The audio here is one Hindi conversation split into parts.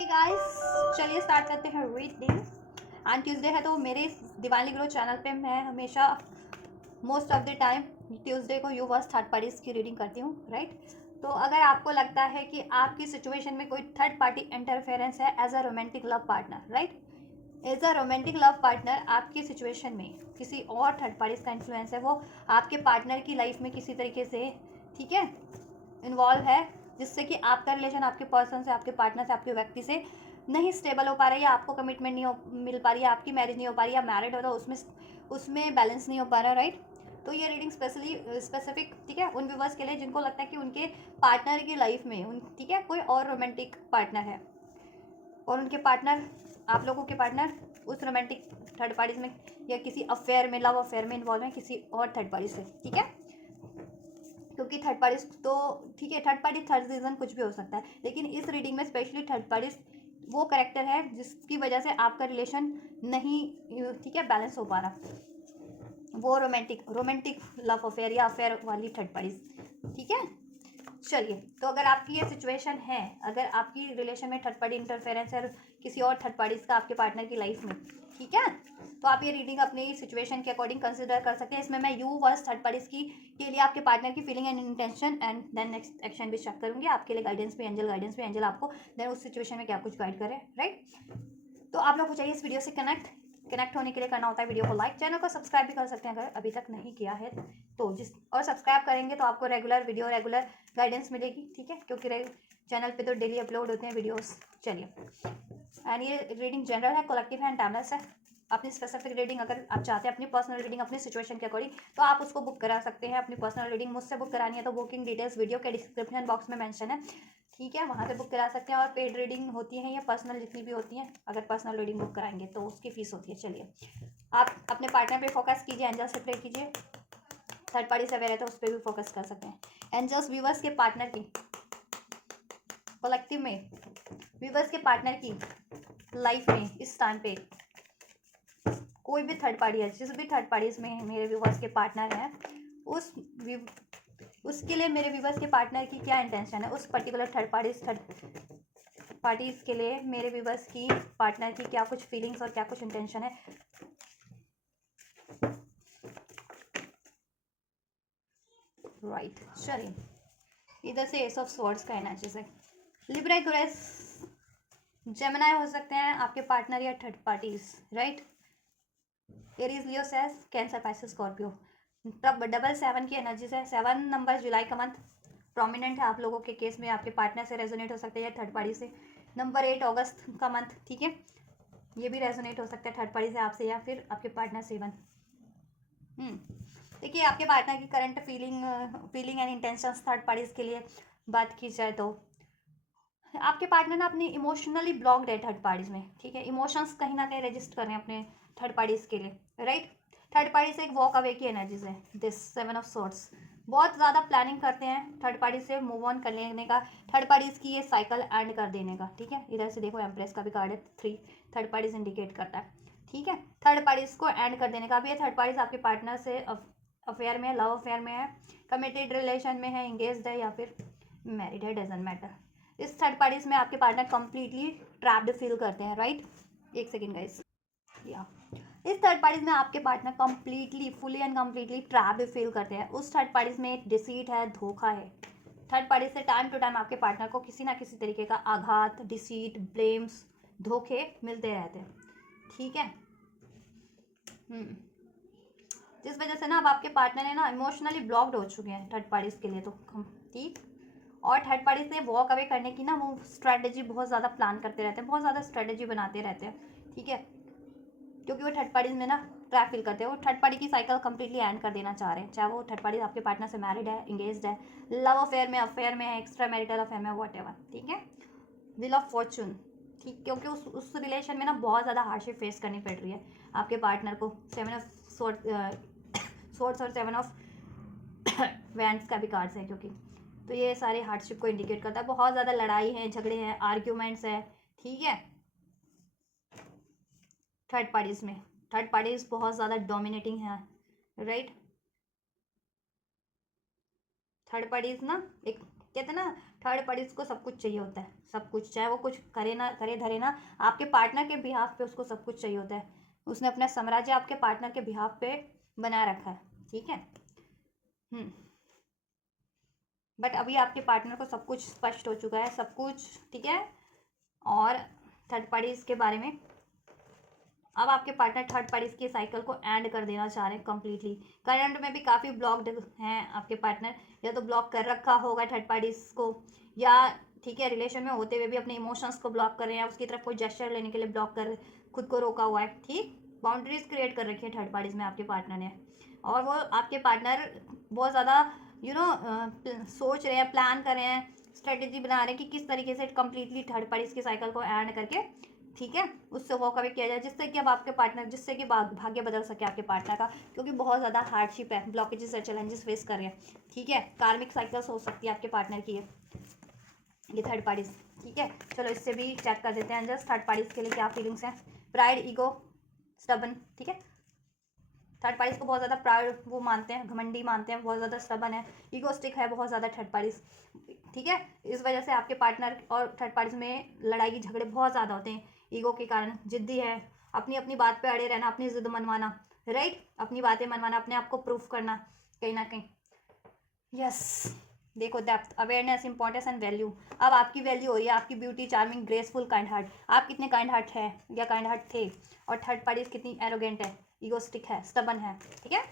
गाइस, चलिए स्टार्ट करते हैं रीडिंग। आज ट्यूसडे है तो मेरे दिवाली ग्रो चैनल पे मैं हमेशा most of the time Tuesday को यू वर्स थर्ड पार्टीज की रीडिंग करती हूँ, राइट। तो अगर आपको लगता है कि आपकी सिचुएशन में कोई थर्ड पार्टी इंटरफेरेंस है as a romantic love partner, right, as a romantic love partner आपकी सिचुएशन में किसी और थर्ड पार्टीज का इन्फ्लुएंस है, वो आपके पार्टनर की लाइफ में किसी तरीके से, ठीक है, इन्वॉल्व है, जिससे कि आपका रिलेशन आपके पर्सन से, आपके पार्टनर से, आपके व्यक्ति से नहीं स्टेबल हो पा रहा है, या आपको कमिटमेंट नहीं हो मिल पा रही है, आपकी मैरिज नहीं हो पा रही, या मैरिड हो तो उसमें बैलेंस नहीं हो पा रहा, राइट। तो ये रीडिंग स्पेसिफिक, ठीक है, उन व्यूवर्स के लिए जिनको लगता है कि उनके पार्टनर की लाइफ में ठीक है, कोई और रोमांटिक पार्टनर है और उनके पार्टनर, आप लोगों के पार्टनर उस रोमांटिक थर्ड पार्टीज में या किसी अफेयर में, लव अफेयर में इन्वॉल्व है किसी और थर्ड पार्टी से, ठीक है। क्योंकि थर्ड पार्टीज तो ठीक है, थर्ड पार्टी थर्ड रीजन कुछ भी हो सकता है, लेकिन इस रीडिंग में स्पेशली थर्ड पार्टीज वो करेक्टर है जिसकी वजह से आपका रिलेशन नहीं, ठीक है, बैलेंस हो पा रहा, वो रोमांटिक लव अफेयर या अफेयर वाली थर्ड पार्टीज, ठीक है। चलिए, तो अगर आपकी ये सिचुएशन है, अगर आपकी रिलेशन में थर्ड पार्टी इंटरफेरेंस है किसी और थर्ड पार्टीज का आपके पार्टनर की लाइफ में, ठीक है, तो आप ये रीडिंग अपनी सिचुएशन के अकॉर्डिंग कंसिडर कर सकते हैं। इसमें मैं यू वर्स थर्ड पार्टीज की के लिए आपके पार्टनर की feeling and intention and then next action भी चेक करूंगी, आपके लिए गाइडेंस भी, एंजल आपको देन उस सिचुएशन में क्या कुछ गाइड करे, राइट। तो आप लोग को चाहिए इस वीडियो से कनेक्ट होने के लिए करना होता है वीडियो को लाइक, चैनल को सब्सक्राइब भी कर सकते हैं अगर अभी तक नहीं किया है तो, और सब्सक्राइब करेंगे तो आपको रेगुलर गाइडेंस मिलेगी, ठीक है, क्योंकि चैनल पे तो डेली अपलोड होते हैं वीडियोस। चलिए, एंड ये रीडिंग जनरल है, कलेक्टिव है एंड टाइमलेस है। अपनी स्पेसिफिक रीडिंग अगर आप चाहते हैं, अपनी पर्सनल रीडिंग अपनी सिचुएशन के अकॉर्डिंग, तो आप उसको बुक करा सकते हैं। अपनी पर्सनल रीडिंग मुझसे बुक करानी है तो बुकिंग डिटेल्स वीडियो के डिस्क्रिप्शन बॉक्स में मेंशन है, ठीक है, वहाँ से बुक करा सकते हैं। और पेड रीडिंग होती है या पर्सनल जितनी भी होती हैं, अगर पर्सनल रीडिंग बुक कराएंगे तो उसकी फीस होती है। चलिए, आप अपने पार्टनर पे फोकस कीजिए, एंजल से प्रे कीजिए, थर्ड पार्टी से अवेयर है तो उस पर भी फोकस कर सकते हैं। एंजल्स व्यूवर्स के पार्टनर की कलेक्टिव में, व्यूवर्स के पार्टनर की लाइफ में इस टाइम पे कोई भी थर्ड पार्टी है, जिस भी थर्ड पार्टीज में मेरे व्यूवर्स के पार्टनर हैं, उसके लिए मेरे व्यूवर्स के पार्टनर की क्या इंटेंशन है, उस पर्टिकुलर थर्ड पार्टीज के लिए मेरे व्यूवर्स की पार्टनर की क्या कुछ फीलिंग्स और क्या कुछ इंटेंशन है। राइट, चलिए, इधर से एस ऑफ स्वॉर्ड्स का एनर्जी से लिब्रा, एक्वेरियस, जेमिनी हो सकते हैं आपके पार्टनर या थर्ड पार्टीज, राइट। एरीज, लियो, सेस, कैंसर, पाइसेस, स्कॉर्पियो। तब डबल 7 की एनर्जी से 7 नंबर जुलाई का मंथ प्रोमिनेंट है आप लोगों के केस में, आपके पार्टनर से रेजोनेट हो सकते हैं या थर्ड पार्टी से। नंबर 8 अगस्त का मंथ, ठीक है, ये भी रेजोनेट हो सकता है थर्ड पार्टी से आपसे या फिर आपके पार्टनर से इवन। देखिए, आपके पार्टनर की current feeling and intentions third parties के लिए बात की जाए तो आपके पार्टनर ना अपनी इमोशनली ब्लॉक्ड है थर्ड पार्टीज में, ठीक है, इमोशंस कहीं ना कहीं रजिस्ट कर रहे हैं अपने थर्ड पार्टीज के लिए, राइट। थर्ड पार्टी से एक वॉक अवे की एनर्जीज है, दिस 7 ऑफ सोर्ड्स। बहुत ज़्यादा प्लानिंग करते हैं थर्ड पार्टी से मूव ऑन कर लेने का, थर्ड पार्टीज की ये साइकिल एंड कर देने का, ठीक है। इधर से देखो एम्प्रेस का भी कार्ड है, 3 थर्ड पार्टीज इंडिकेट करता है, ठीक है, थर्ड पार्टीज को एंड कर देने का। भी ये थर्ड पार्टीज आपके पार्टनर से अफेयर में, लव अफेयर में है, कमिटेड रिलेशन में है, इंगेज्ड है या फिर मैरिड है, डजंट मैटर। इस थर्ड पार्टीज में आपके पार्टनर कंप्लीटली ट्रैप्ड फील करते हैं, राइट। एक सेकेंड गाइस, या इस थर्ड पार्टीज में आपके partner completely fully and completely trapped feel करते हैं। उस थर्ड पार्टीज में एक डिसीट है, धोखा है। थर्ड पार्टी से टाइम टू टाइम आपके पार्टनर को किसी ना किसी तरीके का आघात, डिसीट, ब्लेम्स, धोखे मिलते रहते हैं, ठीक है। जिस वजह से ना अब आपके पार्टनर है ना इमोशनली ब्लॉक्ड हो चुके हैं थर्ड पार्टीज के लिए, तो ठीक। और थर्ड पार्टी से वॉक अवे करने की ना वो स्ट्रैटेजी बहुत ज़्यादा प्लान करते रहते हैं, बहुत ज़्यादा स्ट्रैटेजी बनाते रहते हैं, ठीक है, क्योंकि वो थर्ड पार्टीज में ना ट्रैप फील करते हैं। वो थर्ड पार्टी की साइकिल कंप्लीटली एंड कर देना चाह रहे हैं, चाहे वो थर्ड पार्टी आपके पार्टनर से मैरिड है, इंगेज्ड है, लव अफेयर में है, एक्स्ट्रा मैरिटल अफेयर में, वॉट एवर, ठीक है। व्हील ऑफ फॉर्चून, ठीक, क्योंकि उस रिलेशन में ना बहुत ज़्यादा हार्डशिप फेस करनी पड़ रही है आपके पार्टनर को। 7 ऑफ सोर्ड्स और 7 ऑफ वैंड्स का भी कार्ड्स है, क्योंकि तो ये सारे हार्डशिप को इंडिकेट करता है। बहुत ज़्यादा लड़ाई है, झगड़े हैं, आर्ग्यूमेंट्स है, ठीक है। थर्ड पार्टीज में थर्ड पार्टीज बहुत ज़्यादा डोमिनेटिंग है, राइट। थर्ड पार्टीज ना एक कहते हैं ना, थर्ड पार्टीज को सब कुछ चाहिए होता है, सब कुछ, चाहे वो कुछ करे ना करे धरे ना, आपके पार्टनर के बिहाफ पे उसको सब कुछ चाहिए होता है। उसने अपना साम्राज्य आपके पार्टनर के बिहाफ पे बना रखा है, ठीक है। बट अभी आपके पार्टनर को सब कुछ स्पष्ट हो चुका है, सब कुछ ठीक है। और थर्ड पार्टीज के बारे में अब आपके पार्टनर थर्ड पार्टीज के साइकिल को एंड कर देना चाह रहे हैं कम्प्लीटली। करंट में भी काफ़ी ब्लॉक्ड हैं आपके पार्टनर, या तो ब्लॉक कर रखा होगा थर्ड पार्टीज को, या ठीक है रिलेशन में होते हुए भी अपने इमोशंस को ब्लॉक कर रहे हैं, उसकी तरफ कोई जेस्चर लेने के लिए ब्लॉक कर खुद को रोका हुआ है, ठीक। बाउंड्रीज क्रिएट कर रखी है थर्ड पार्टीज में आपके पार्टनर ने, और वो आपके पार्टनर बहुत ज़्यादा सोच रहे हैं, प्लान कर रहे हैं, स्ट्रेटेजी बना रहे हैं कि किस तरीके से कम्प्लीटली थर्ड पार्टीज के साइकिल को एंड करके, ठीक है, उससे वॉक अवे किया जाए, जिससे कि अब आपके पार्टनर, जिससे कि भाग्य बदल सके आपके पार्टनर का, क्योंकि बहुत ज़्यादा हार्डशिप है, ब्लॉकेजेस है, चैलेंजेस फेस कर रहे हैं, ठीक है। कार्मिक साइकिल्स हो सकती है आपके पार्टनर की ये थर्ड पार्टीज, ठीक है। चलो इससे भी चेक कर देते हैं जस्ट थर्ड पार्टीज के लिए क्या फीलिंग्स हैं। प्राइड, ईगो, स्टबन, ठीक है। थर्ड पार्टीज को बहुत ज़्यादा प्राइड वो मानते हैं, घमंडी मानते हैं, बहुत ज़्यादा स्टबन है, ईगोस्टिक है बहुत ज़्यादा थर्ड पार्टीज, ठीक है। इस वजह से आपके पार्टनर और थर्ड पार्टीज में लड़ाई झगड़े बहुत ज़्यादा होते हैं ईगो के कारण। जिद्दी है, अपनी अपनी बात पे अड़े रहना, अपनी जिद मनवाना, राइट, अपनी बातें मनवाना, अपने आप को प्रूफ करना कहीं ना कहीं। यस, देखो depth, awareness, importance and value. अब आपकी वैल्यू हो रही है आपकी beauty, charming, graceful, kind heart. आप कितने काइंड हार्ट है या काइंड हार्ट थे, और थर्ड पार्टीज कितनी एरोगेंट है, ईगोस्टिक है, स्टबन है, ठीक है।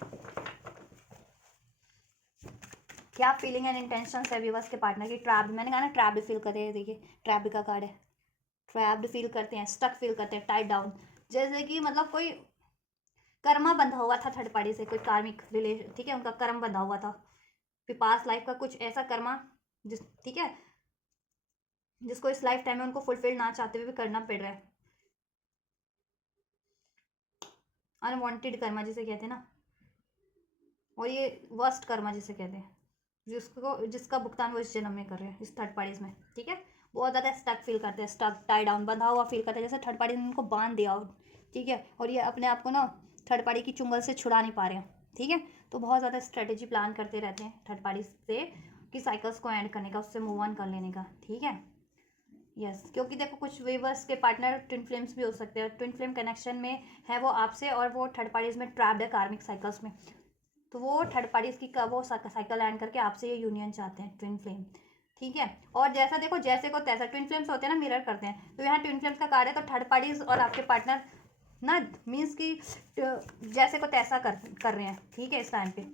क्या फीलिंग एंड इंटेंशन है व्यूअर्स के पार्टनर की। ट्रैप्ड, मैंने कहा ना ट्रैप्ड फील कर रहे हैं, देखिए ट्रैप्ड का कार्ड है, ट्रैप्ड फील करते हैं, स्टक फील करते हैं, टाइड डाउन, जैसे कि मतलब कोई कर्मा बंधा हुआ था थर्ड पार्टी से, कोई कार्मिक रिलेशन, ठीक है, उनका कर्म बंधा हुआ था, फिर पास्ट लाइफ का कुछ ऐसा कर्मा जिस, ठीक है, जिसको इस लाइफ टाइम में उनको फुलफिल ना चाहते हुए भी करना पड़ रहा है। अनवांटेड कर्मा जिसे कहते हैं ना, और ये वर्स्ट कर्मा जिसे कहते हैं, जिसका भुगतान वो इस जन्म में कर रहे हैं इस थर्ड पार्टीज में, ठीक है। बहुत ज़्यादा स्टक फील करते हैं, स्टक, टाई डाउन, बंधा हुआ फील करते हैं, जैसे थर्ड पार्टी ने उनको बांध दिया हो, ठीक है, और ये अपने आप को ना थर्ड पार्टी की चुंगल से छुड़ा नहीं पा रहे हैं, ठीक है। तो बहुत ज़्यादा स्ट्रेटेजी प्लान करते रहते हैं थर्ड पार्टी से कि साइकिल्स को एंड करने का, उससे मूव ऑन कर लेने का, ठीक है। यस, क्योंकि देखो कुछ वीवर्स के पार्टनर ट्विन फ्लेम्स भी हो सकते हैं, ट्विन फ्लेम कनेक्शन में है वो आपसे, और वो थर्ड पार्टीज में ट्रैप्ड है कार्मिक साइकिल्स में, तो वो थर्ड पार्टीज की वो साइकिल एंड करके आपसे ये यूनियन चाहते हैं, ट्विन फ्लेम, ठीक है। और जैसा देखो जैसे को तैसा, ट्विन फ्लेम्स होते हैं ना, मिरर करते हैं, तो यहाँ ट्विन फ्लेम्स का कार्य है, तो थर्ड पार्टीज और आपके पार्टनर ना मीन्स कि जैसे को तैसा कर रहे हैं, ठीक है। इस टाइम पे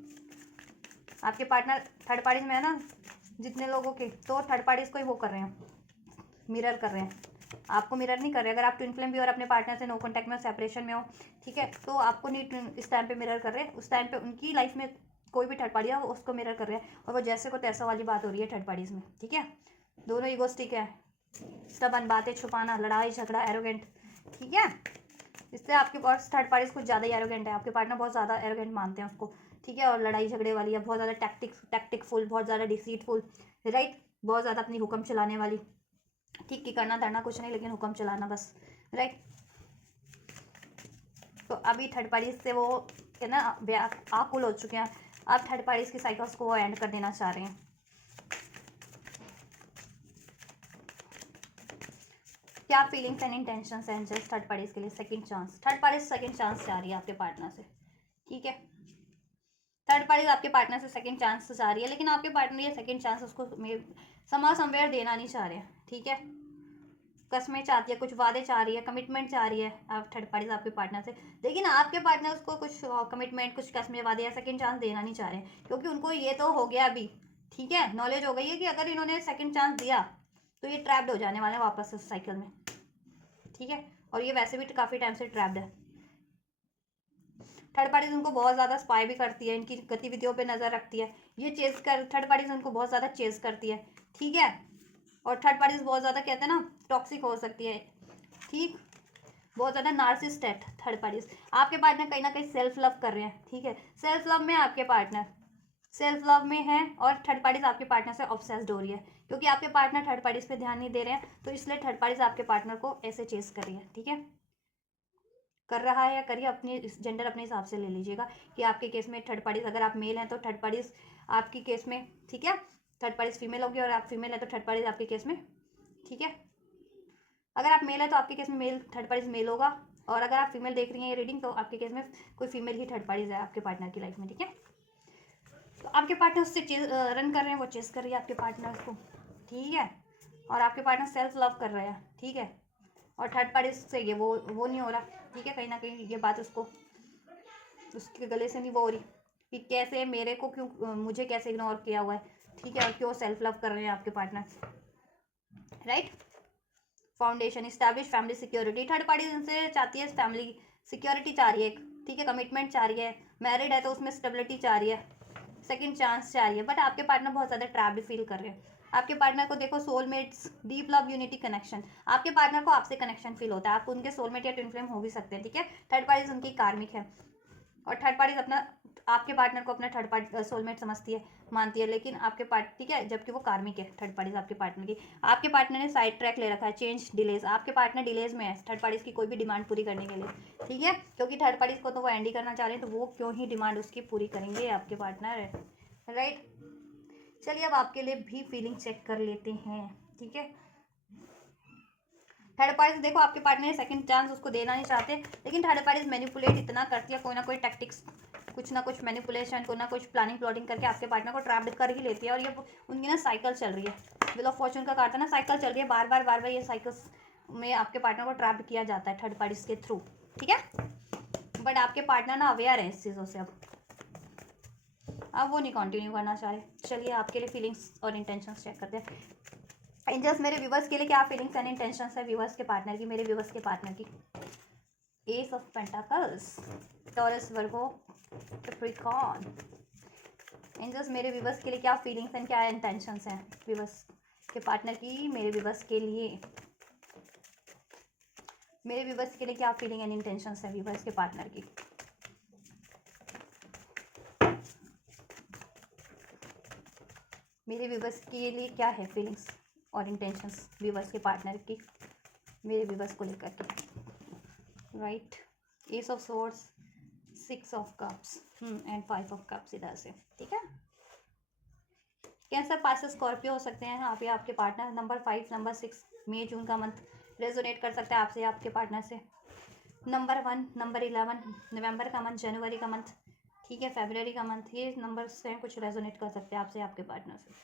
आपके पार्टनर थर्ड पार्टीज में है ना जितने लोगों के, तो थर्ड पार्टीज को ही वो कर रहे हैं, मिरर कर रहे हैं, आपको मिरर नहीं कर रहे। अगर आप ट्विन फ्लेम भी और अपने पार्टनर से नो कॉन्टैक्ट में, सेपरेशन में हो, ठीक है, तो आपको नहीं इस टाइम पे मिरर कर रहे हैं, उस टाइम पे उनकी लाइफ में कोई भी थर्ड पार्टी है उसको मिरर कर रहे हैं, और वो जैसे को तैसा वाली बात हो रही है थर्ड पार्टीज में, ठीक है। दोनों ईगोस्टिक है, स्टबन, बातें छुपाना, लड़ाई झगड़ा, एरोगेंट, ठीक है। इससे आपके पास थर्ड पार्टीज कुछ ज़्यादा ही एरोगेंट है, आपके पार्टनर बहुत ज़्यादा एरोगेंट मानते हैं उसको, ठीक है, और लड़ाई झगड़े वाली है, बहुत ज़्यादा टैक्टिकफुल, बहुत ज़्यादा डिसीटफुल, राइट, बहुत ज़्यादा अपनी हुक्म चलाने वाली, ठीक, कि करना धरना कुछ नहीं लेकिन हुक्म चलाना बस, राइट। तो अभी थर्ड पार्टीज से वो है ना आकुल हो चुके हैं, अब थर्ड पार्टीज की साइकिल्स को वो एंड कर देना चाह रहे हैं। क्या फीलिंग्स एंड इंटेंशंस हैं जस्ट थर्ड पार्टीज के लिए। Second chance, third parties second chance चाह रही है आपके पार्टनर से, ठीक है। थर्ड पार्टीज आपके पार्टनर से सेकंड चांस चाह रही है, लेकिन आपके पार्टनर ये सेकंड चांस उसको समा समवेयर देना नहीं चाह रहे हैं, ठीक है। कस्में चाहती है, कुछ वादे चाह रही है, कमिटमेंट चाह रही है आप थर्ड पार्टीज आपके पार्टनर से, लेकिन आपके पार्टनर उसको कुछ कमिटमेंट, कुछ कस्में, वादे या सेकंड चांस देना नहीं चाह रहे हैं, क्योंकि उनको ये तो हो गया अभी, ठीक है, नॉलेज हो गई है कि अगर इन्होंने सेकंड चांस दिया तो ये ट्रैप्ड हो जाने वाले हैं वापस उस साइकिल में, ठीक है। और ये वैसे भी काफ़ी टाइम से ट्रैप्ड है। थर्ड पार्टीज उनको बहुत ज़्यादा स्पाई भी करती है, इनकी गतिविधियों पे नज़र रखती है, ये चेज कर, थर्ड पार्टीज उनको बहुत ज़्यादा चेज करती है, ठीक है। और थर्ड पार्टीज बहुत ज़्यादा कहते हैं ना टॉक्सिक हो सकती है, ठीक, बहुत ज़्यादा नार्सिसिस्ट है थर्ड पार्टीज। आपके पार्टनर कहीं ना कहीं सेल्फ लव कर रहे हैं, ठीक है, सेल्फ लव में आपके पार्टनर सेल्फ लव में है, और थर्ड पार्टीज आपके पार्टनर से ऑब्सेस्ड हो रही है, क्योंकि आपके पार्टनर थर्ड पार्टीज पे ध्यान नहीं दे रहे हैं, तो इसलिए थर्ड पार्टीज आपके पार्टनर को ऐसे चेस कर रही है, ठीक है। कर रहा है या करिए, अपनी जेंडर अपने हिसाब से ले लीजिएगा कि आपके केस में थर्ड पार्टीज, अगर आप मेल हैं तो थर्ड पार्टीज आपकी केस में, ठीक है, थर्ड पार्टी फीमेल होगी और आप फीमेल है तो थर्ड पार्टी आपके केस में, ठीक है। अगर आप मेल है तो आपके केस में मेल थर्ड पार्टी मेल होगा, और अगर आप फीमेल देख रही हैं ये रीडिंग तो आपके केस में कोई फीमेल ही थर्ड पार्टीज है आपके पार्टनर की लाइफ में, ठीक है। तो आपके पार्टनर उससे रन कर रहे हैं, वो चेस कर रही है आपके पार्टनर को, ठीक है। और आपके पार्टनर सेल्फ लव कर रहे हैं, ठीक है। और थर्ड पार्टी से ये वो नहीं हो रहा, ठीक है। कहीं ना कहीं ये बात उसको उसके गले से नहीं वो हो रही कि कैसे मेरे को क्यों, मुझे कैसे इग्नोर किया हुआ है, ठीक है। और क्यों सेल्फ लव कर रहे हैं आपके partner, right. Foundation, establish family security, third party इनसे चाहती है फैमिली सिक्योरिटी चाह रही है, ठीक है। कमिटमेंट चाह रही है, मैरिड है तो उसमें स्टेबिलिटी चाह रही है, सेकंड चांस चाह रही है। बट आपके पार्टनर बहुत ज़्यादा ट्रैप्ड फील कर रहे हैं। आपके पार्टनर को देखो soulmates, deep love, unity, connection, आपके पार्टनर को आपसे कनेक्शन फील होता है, आप उनके सोलमेट या ट्विन फ्लेम हो भी सकते हैं, ठीक है। थर्ड पार्टी उनकी कार्मिक है, और थर्ड पार्टी अपना आपके पार्टनर को अपना थर्ड पार्टी सोलमेट समझती है, मानती है, लेकिन आपके पार्ट, ठीक है, जबकि वो कार्मिक है थर्ड पार्टी आपके पार्टनर की। आपके पार्टनर ने साइड ट्रैक ले रखा है, चेंज, डिलेज, आपके पार्टनर डिलेज में है थर्ड पार्टी की कोई भी डिमांड पूरी करने के लिए, ठीक है। क्योंकि थर्ड पार्टी को तो वो एंड ही करना चाह रहे हैं, तो वो क्यों ही डिमांड उसकी पूरी करेंगे आपके पार्टनर, राइट। चलिए अब आपके लिए भी फीलिंग चेक कर लेते हैं, ठीक है। थर्ड पार्टी देखो आपके पार्टनर ने सेकंड चांस उसको देना नहीं चाहते, लेकिन थर्ड पार्टी मैनिपुलेट इतना करती है, कोई ना कोई टैक्टिक्स, कुछ ना कुछ मैनिपुलेशन, कोई ना कुछ प्लानिंग प्लॉटिंग करके आपके पार्टनर को ट्रैप्ड कर ही लेती है। और ये उनकी ना साइकिल चल रही है, व्हील ऑफ फॉर्चून का कार्ड था ना, साइकिल चल रही है, बार बार ये साइकिल्स में आपके पार्टनर को ट्रैप्ड किया जाता है थर्ड पार्टीज के थ्रू, ठीक है। बट आपके पार्टनर ना अवेयर है इस चीज़ों से, अब वो नहीं कंटिन्यू करना चाह रहे। चलिए आपके लिए फीलिंग्स और इंटेंशंस चेक करते हैं। एंजल्स मेरे व्यूवर्स के लिए क्या फीलिंग्स एंड इंटेंशंस है व्यूवर्स के पार्टनर की, मेरे व्यूवर्स के पार्टनर की। Ace of pentacles, Taurus, Virgo, Capricorn. Angels मेरे व्यूवर्स के लिए क्या फीलिंग्स एंड क्या इंटेंशंस हैं व्यूवर्स के पार्टनर की, मेरे व्यूवर्स के लिए, मेरे व्यूवर्स के लिए क्या फीलिंग एंड इंटेंशंस है व्यूवर्स के पार्टनर की। मेरे व्यूवर्स के लिए क्या है फीलिंग्स और इंटेंशंस व्यूवर्स के पार्टनर की, मेरे व्यूवर्स को लेकर के, right. S of swords, 6 of cups and 5 of cups इधर से, ठीक है। कैंसर, पास, स्कॉर्पियो हो सकते हैं आप या आपके पार्टनर। नंबर 5, नंबर 6 मई जून का मंथ रेजोनेट कर सकता है आपसे आपके पार्टनर से। नंबर 1, नंबर 11 नवंबर का मंथ, जनवरी का मंथ, ठीक है, फरवरी का मंथ, ये नंबर्स हैं कुछ रेजोनेट कर सकते हैं आपसे आपके पार्टनर से।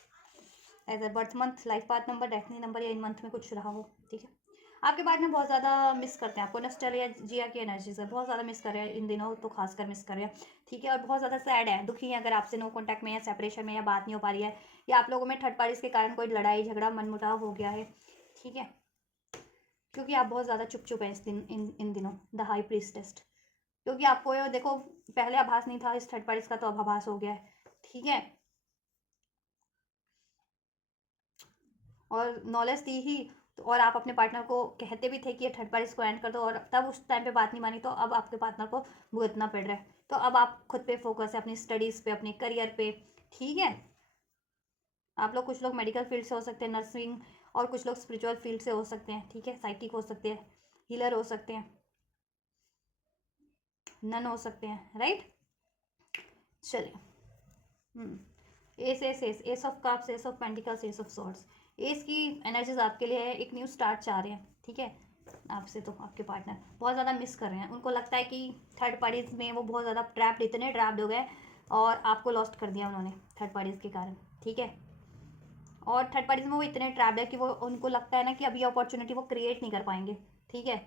As a birth month, life path number, destiny number, या इन मंथ में कुछ रहा हो, ठीक है। आपके पार्टनर बहुत ज़्यादा मिस करते हैं आपको, नॉस्टैल्जिया की एनर्जी से बहुत ज़्यादा मिस कर रहे हैं इन दिनों, तो खासकर मिस कर रहे हैं, ठीक है। और बहुत ज़्यादा सैड है, दुखी है अगर आपसे नो कॉन्टैक्ट में या सेपरेशन में या बात नहीं हो पा रही है, या आप लोगों में थर्ड पार्टीज के कारण कोई लड़ाई झगड़ा मनमुटाव हो गया है, ठीक है। क्योंकि आप बहुत ज़्यादा चुप चुप हैं इस दिन, इन दिनों, द हाई प्रीस्टेस्ट। क्योंकि आपको देखो पहले आभास नहीं था इस थर्ड पार्टीज का, तो अब आभास हो गया है, ठीक है। और नॉलेज दी ही तो, और आप अपने पार्टनर को कहते भी थे कि ये थर्ड पार्टीज को एंड कर दो, और तब उस टाइम पे बात नहीं मानी, तो अब आपके पार्टनर को भुगतना पड़ रहा है। तो अब आप खुद पे फोकस है, अपनी स्टडीज़ पे, अपने करियर पे, ठीक है। आप लोग, कुछ लोग मेडिकल फील्ड से हो सकते हैं, नर्सिंग, और कुछ लोग स्पिरिचुअल फील्ड से हो सकते हैं, ठीक है। साइकिक हो सकते हैं, हीलर हो सकते हैं, नन हो सकते हैं, राइट। चलिए S of cups, S of pentacles, S of swords. S की एनर्जीज आपके लिए है, एक न्यू स्टार्ट चाह रहे हैं, ठीक है। आपसे तो आपके पार्टनर बहुत ज़्यादा मिस कर रहे हैं, उनको लगता है कि थर्ड पार्टीज में वो बहुत ज़्यादा ट्रैप्ड, इतने ट्रैप्ड हो गए, और आपको लॉस्ट कर दिया उन्होंने थर्ड पार्टीज के कारण, ठीक है। और थर्ड पार्टीज में वो इतने ट्रैप्ड है कि वो, उनको लगता है ना कि अभी अपॉर्चुनिटी वो क्रिएट नहीं कर पाएंगे, ठीक है।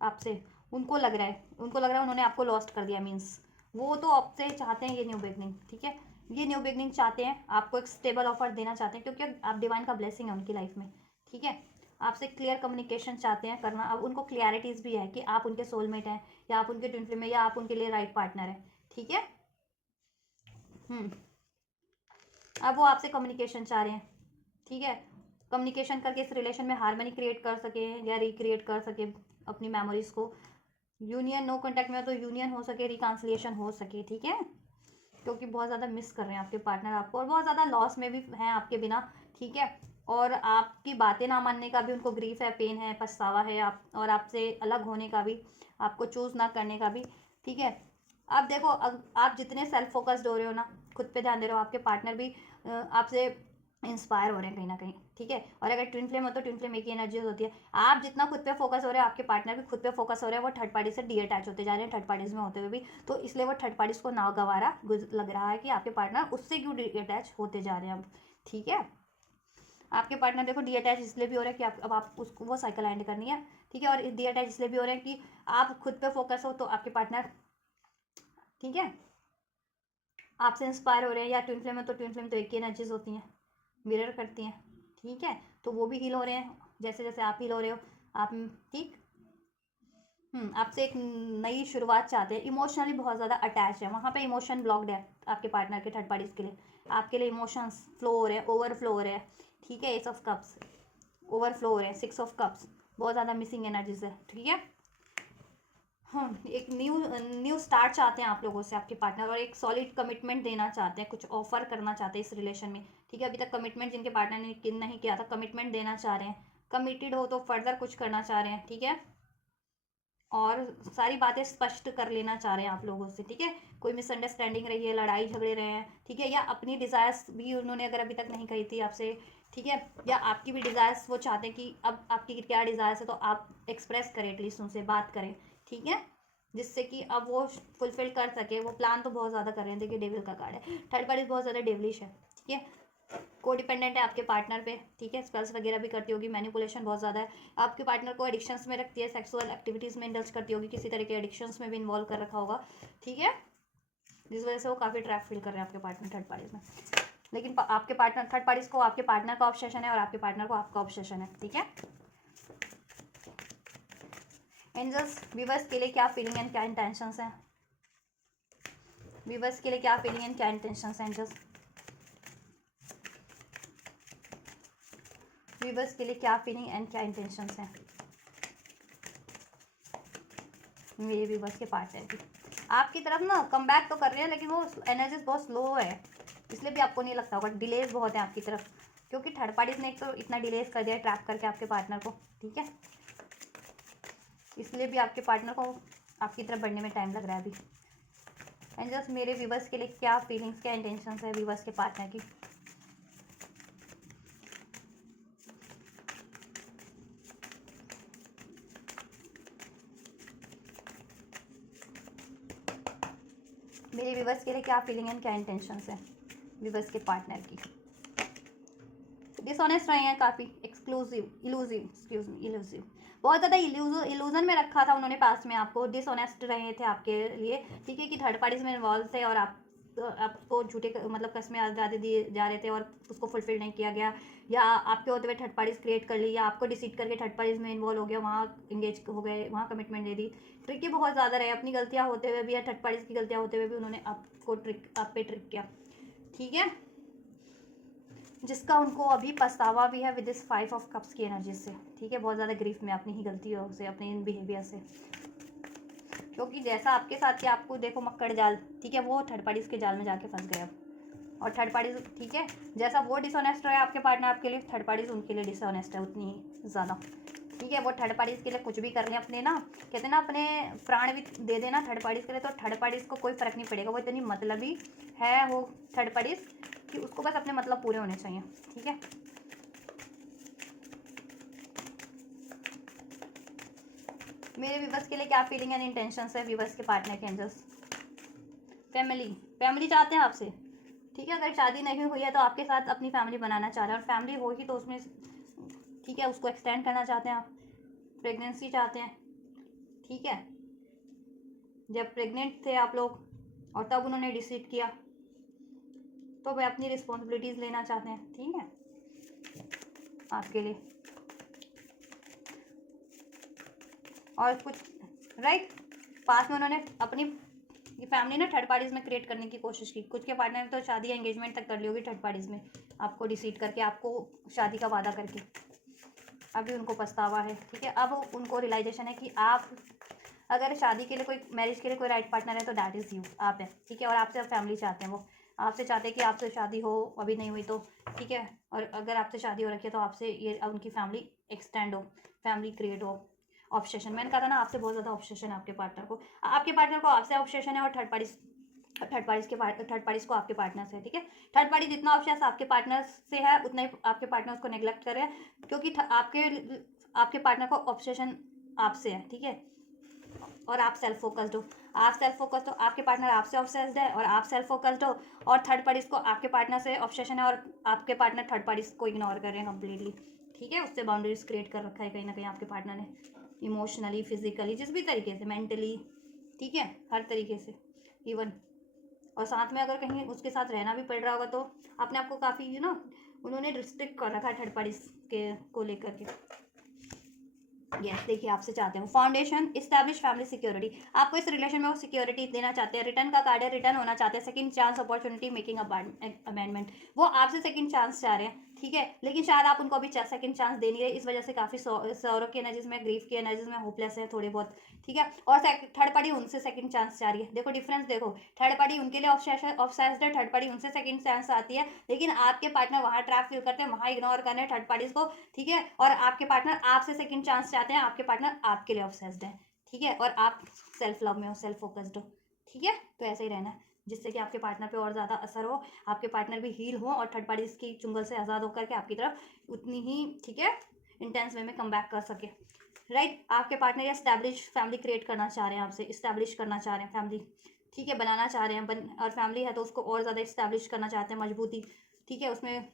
आपसे उनको लग रहा है उन्होंने आपको लॉस्ट कर दिया, मीन्स वो तो आपसे चाहते हैं ये न्यू बिगनिंग, ठीक है। ये न्यू बिगनिंग चाहते हैं, आपको एक स्टेबल ऑफर देना चाहते हैं, क्योंकि आप डिवाइन का ब्लेसिंग है उनकी लाइफ में, ठीक है। आपसे क्लियर कम्युनिकेशन चाहते हैं करना, अब उनको क्लियरिटीज़ भी है कि आप उनके सोलमेट हैं, या आप उनके ट्विन फ्लेम में, या आप उनके लिए राइट पार्टनर हैं, ठीक है। अब वो आपसे कम्युनिकेशन चाह रहे हैं, ठीक है। कम्युनिकेशन करके इस रिलेशन में हार्मनी क्रिएट कर सके, या रिक्रिएट कर सके अपनी मेमोरीज को। यूनियन, नो कॉन्टैक्ट में तो यूनियन हो सके, रिकांसिलिएशन हो सके, ठीक है। क्योंकि बहुत ज़्यादा मिस कर रहे हैं आपके पार्टनर आपको, और बहुत ज़्यादा लॉस में भी हैं आपके बिना, ठीक है। और आपकी बातें ना मानने का भी उनको ग्रीफ है, पेन है, पछतावा है, आप और आपसे अलग होने का भी, आपको चूज़ ना करने का भी, ठीक है। अब देखो, आप जितने सेल्फ फोकस्ड हो रहे हो ना, खुद पे ध्यान दे रहे हो, आपके पार्टनर भी आपसे इंस्पायर हो रहे हैं कहीं ना कहीं, ठीक है। और अगर ट्विन फ्लेम हो तो ट्विन फ्लेम एक ही एनर्जी होती है। आप जितना खुद पे फोकस हो रहे हो, आपके पार्टनर भी खुद पे फोकस हो रहे हैं, वो थर्ड पार्टी से डी अटैच होते जा रहे हैं, थर्ड पार्टीज में होते हुए भी। तो इसलिए वो थर्ड पार्टीज को नागवारा लग रहा है कि आपके पार्टनर उससे क्यों डी अटैच होते जा रहे हैं अब, ठीक है। आपके पार्टनर देखो डी अटैच इसलिए भी हो रहा है कि अब आप उसको वो साइकिल एंड करनी है, ठीक है। और डी अटैच इसलिए भी हो रहे हैं कि आप खुद पे फोकस हो, तो आपके पार्टनर, ठीक है, आपसे इंस्पायर हो रहे हैं। या ट्विन फ्लेम है तो ट्विन फ्लेम तो एक ही एनर्जीज होती हैं, मिरर करती हैं, ठीक है। तो वो भी हील हो रहे हैं जैसे जैसे आप हील हो रहे हो, आप, ठीक। आपसे एक नई शुरुआत चाहते हैं, इमोशनली बहुत ज़्यादा अटैच है, वहाँ पे इमोशन ब्लॉक्ड है आपके पार्टनर के, थर्ड पार्टीज के लिए। आपके लिए इमोशंस फ्लो हो रहे हैं, ओवरफ्लो हो रहे हैं, ठीक है। एस ऑफ कप्स ओवरफ्लो हो रहे हैं, 6 ऑफ कप्स बहुत ज़्यादा मिसिंग एनर्जीज है, ठीक है। एक न्यू स्टार्ट चाहते हैं आप लोगों से आपके पार्टनर, और एक सॉलिड कमिटमेंट देना चाहते हैं, कुछ ऑफर करना चाहते हैं इस रिलेशन में, ठीक है। अभी तक कमिटमेंट जिनके पार्टनर ने नहीं किया था, कमिटमेंट देना चाह रहे हैं, कमिटेड हो तो फर्दर कुछ करना चाह रहे हैं, ठीक है। और सारी बातें स्पष्ट कर लेना चाह रहे हैं आप लोगों से, ठीक है। कोई मिसअंडरस्टैंडिंग रही है, लड़ाई झगड़े रहे हैं, ठीक है। या अपनी डिज़ायर्स भी उन्होंने अगर अभी तक नहीं कही थी आपसे, ठीक है। या आपकी भी डिज़ायर्स वो चाहते हैं कि अब आपकी क्या डिज़ायर्स है तो आप एक्सप्रेस करें, एटलीस्ट उनसे बात करें, ठीक है। जिससे कि अब वो फुलफिल कर सके। वो प्लान तो बहुत ज़्यादा कर रहे हैं, देखिए डेविल का कार्ड है, थर्ड पार्टी बहुत ज़्यादा डेवलिश है, ठीक है। को डिपेंडेंट है आपके पार्टनर पे, ठीक है। स्पेल्स वगैरह भी करती होगी, मैनिपुलेशन बहुत ज़्यादा है, आपके पार्टनर को एडिक्शंस में रखती है, सेक्सुअल एक्टिविटीज़ में इंडल्ज करती होगी, किसी तरह के एडिक्शंस में भी इन्वॉल्व कर रखा होगा, ठीक है। जिस वजह से वो काफ़ी ट्रैप फील कर रहे हैं आपके पार्टनर थर्ड पार्टीज में। लेकिन आपके पार्टनर थर्ड पार्टीज को आपके पार्टनर का ऑब्सेशन है और आपके पार्टनर को आपका ऑब्सेशन है, ठीक है। एंजल्स, व्यूअर्स के लिए क्या फीलिंग एंड क्या इंटेंशंस हैं, व्यूअर्स के लिए क्या फीलिंग एंड क्या इंटेंशंस हैं एंजल्स, व्यूअर्स के लिए क्या फीलिंग एंड क्या इंटेंशंस हैं मेरे व्यूअर्स के पार्टनर की। आपकी तरफ ना कम बैक तो कर रहे हैं, लेकिन वो एनर्जीज बहुत स्लो है, इसलिए भी आपको नहीं लगता होगा, डिलेज बहुत है आपकी तरफ, क्योंकि थर्ड पार्टीज ने एक तो इतना डिलेज कर दिया ट्रैप करके आपके पार्टनर को, ठीक है। इसलिए भी आपके पार्टनर को आपकी तरफ बढ़ने में टाइम लग रहा है अभी। एंड जस्ट मेरे व्यूअर्स के लिए क्या फीलिंग्स क्या इंटेंशंस है व्यूअर्स के पार्टनर की। मेरे व्यूअर्स के लिए क्या फीलिंग एंड क्या इंटेंशंस है व्यूअर्स के पार्टनर की। डिसऑनेस्ट रहे हैं काफ़ी, exclusive, elusive, excuse me, elusive, बहुत ज़्यादा इल्यूजन में रखा था उन्होंने पास में आपको, डिसऑनेस्ट रहे थे आपके लिए, ठीक है। कि थर्ड पार्टीज में इन्वॉल्व थे और आपको झूठे मतलब कस्में आज़ादी दिए जा रहे थे और उसको फुलफिल नहीं किया गया, या आपके होते हुए थर्ड पार्टीज क्रिएट कर ली, या आपको डिसीट करके थर्ड पार्टीज में इन्वॉल्व हो गया, वहाँ इंगेज हो गए, वहाँ कमिटमेंट दे दी। ट्रिकी बहुत ज़्यादा रहे, अपनी गलतियाँ होते हुए भी या थर्ड पार्टीज की गलतियाँ होते हुए भी उन्होंने आपको आप पे ट्रिक किया, ठीक है। जिसका उनको अभी पछतावा भी है विद इस 5 ऑफ कप्स की एनर्जी से, ठीक है। बहुत ज़्यादा ग्रीफ में अपनी ही गलतियों से, अपने इन बिहेवियर से, क्योंकि जैसा आपके साथ किया, आपको देखो मक्कड़ जाल, ठीक है, वो थर्ड पार्टीज के जाल में जाके फंस गए अब। और थर्ड पार्टीज, ठीक है, जैसा वो डिसऑनेस्ट रहे आपके पार्टनर आपके लिए, थर्ड पार्टीज उनके लिए डिसऑनेस्ट है उतनी ही ज़्यादा, ठीक है। वो थर्ड पार्टीज के लिए कुछ भी कर लें, अपने ना कहते हैं ना अपने प्राण भी दे देना थर्ड पार्टीज के लिए, तो थर्ड पार्टीज को कोई फ़र्क नहीं पड़ेगा, वो इतनी मतलबी है वो थर्ड पार्टीज कि उसको बस अपने मतलब पूरे होने चाहिए, ठीक है। मेरे व्यूवर्स के लिए क्या फीलिंग एंड इंटेंशंस है व्यूवर्स के पार्टनर के एंजल्स। फैमिली चाहते हैं आपसे, ठीक है। अगर शादी नहीं हुई है तो आपके साथ अपनी फैमिली बनाना चाह रहे हैं, और फैमिली होगी तो उसमें, ठीक है, उसको एक्सटेंड करना चाहते हैं आप। प्रेगनेंसी चाहते हैं, ठीक है। जब प्रेग्नेंट थे आप लोग और तब उन्होंने डिसाइड किया, तो वे अपनी रिस्पॉन्सिबिलिटीज़ लेना चाहते हैं, ठीक है, आपके लिए। और कुछ राइट, पास में उन्होंने अपनी फैमिली ना थर्ड पार्टीज में क्रिएट करने की कोशिश की। कुछ के पार्टनर ने तो शादी या एंगेजमेंट तक कर ली होगी थर्ड पार्टीज में, आपको डिसीड करके, आपको शादी का वादा करके। अभी उनको पछतावा है, ठीक है। अब उनको रियलाइजेशन है कि आप अगर शादी के लिए कोई, मैरिज के लिए कोई राइट पार्टनर है तो दैट इज़ यू, आप है, ठीक है। और आपसे अब फैमिली चाहते हैं, वो आपसे चाहते हैं कि आपसे शादी हो, अभी नहीं हुई तो, ठीक है। और अगर आपसे शादी हो रखी है तो आपसे ये अब उनकी फैमिली एक्सटेंड हो, फैमिली क्रिएट हो। ऑब्सेशन, मैंने कहा था ना आपसे बहुत ज़्यादा ऑब्सेशन है आपके पार्टनर को, आपके पार्टनर को आपसे ऑब्सेशन है, और थर्ड पार्टीज को आपके पार्टनर से, ठीक है। थर्ड पार्टी जितना ऑब्सेस आपके पार्टनर से है उतना ही आपके पार्टनर को नेग्लेक्ट कर रहे हैं, क्योंकि आपके पार्टनर को ऑब्सेशन आपसे है, ठीक है। और आप सेल्फ फोकस्ड हो, आपके पार्टनर आपसे ऑब्सेस्ड है, और आप सेल्फ फोकस्ड हो, और थर्ड पार्टीज को आपके पार्टनर से ऑब्सेशन है, और आपके पार्टनर थर्ड पार्टीज को इग्नोर कर रहे हैं कम्प्लीटली, ठीक है। उससे बाउंड्रीज क्रिएट कर रखा है कहीं ना कहीं आपके पार्टनर ने, इमोशनली, फिजिकली, जिस भी तरीके से, मेंटली, ठीक है, हर तरीके से इवन। और साथ में अगर कहीं उसके साथ रहना भी पड़ रहा होगा तो अपने आप को काफ़ी उन्होंने रिस्ट्रिक्ट कर रखा है थर्ड पार्टीज के को लेकर के। यस, देखिए आपसे चाहते हैं फाउंडेशन, इस्टेब्लिश फैमिली सिक्योरिटी, आपको इस रिलेशन में वो सिक्योरिटी देना चाहते हैं, रिटर्न का कार्ड है, रिटर्न होना चाहते हैं, second chance, opportunity, making amendment, वो आपसे सेकंड चांस चाह रहे हैं, ठीक है। लेकिन शायद आप उनको अभी सेकंड चांस दे नहीं रहे, इस वजह से काफ़ी सौरों की एनर्जीज में, ग्रीफ की एनर्जीज में होपलेस है थोड़े बहुत, ठीक है। और थर्ड पार्टी उनसे सेकंड चांस चाह रही है, देखो डिफरेंस देखो, थर्ड पार्टी उनके लिए ऑब्सेस्ड है, थर्ड पार्टी उनसे सेकंड चांस आती है, लेकिन आपके पार्टनर वहाँ ट्रैप फील करते हैं, वहाँ इग्नोर कर रहे हैं थर्ड पार्टीज को, ठीक है। और आपके पार्टनर आपसे सेकंड चांस चाहते हैं, आपके पार्टनर आपके लिए ऑब्सेस्ड है, ठीक है। और आप सेल्फ लव में हो, सेल्फ फोकस्ड हो, ठीक है। तो ऐसे ही रहना है, जिससे कि आपके पार्टनर पे और ज़्यादा असर हो, आपके पार्टनर भी हील हो, और थर्ड पार्टीज की चुंगल से आज़ाद होकर के आपकी तरफ उतनी ही, ठीक है, इंटेंस वे में कम बैक कर सके, राइट। आपके पार्टनर या स्टैब्लिश फैमिली क्रिएट करना चाह रहे हैं, आपसे इस्टेब्लिश करना चाह रहे हैं फैमिली, ठीक है, बनाना चाह रहे हैं, और फैमिली है तो उसको और ज़्यादा इस्टेब्लिश करना चाहते हैं, मजबूती, ठीक है, उसमें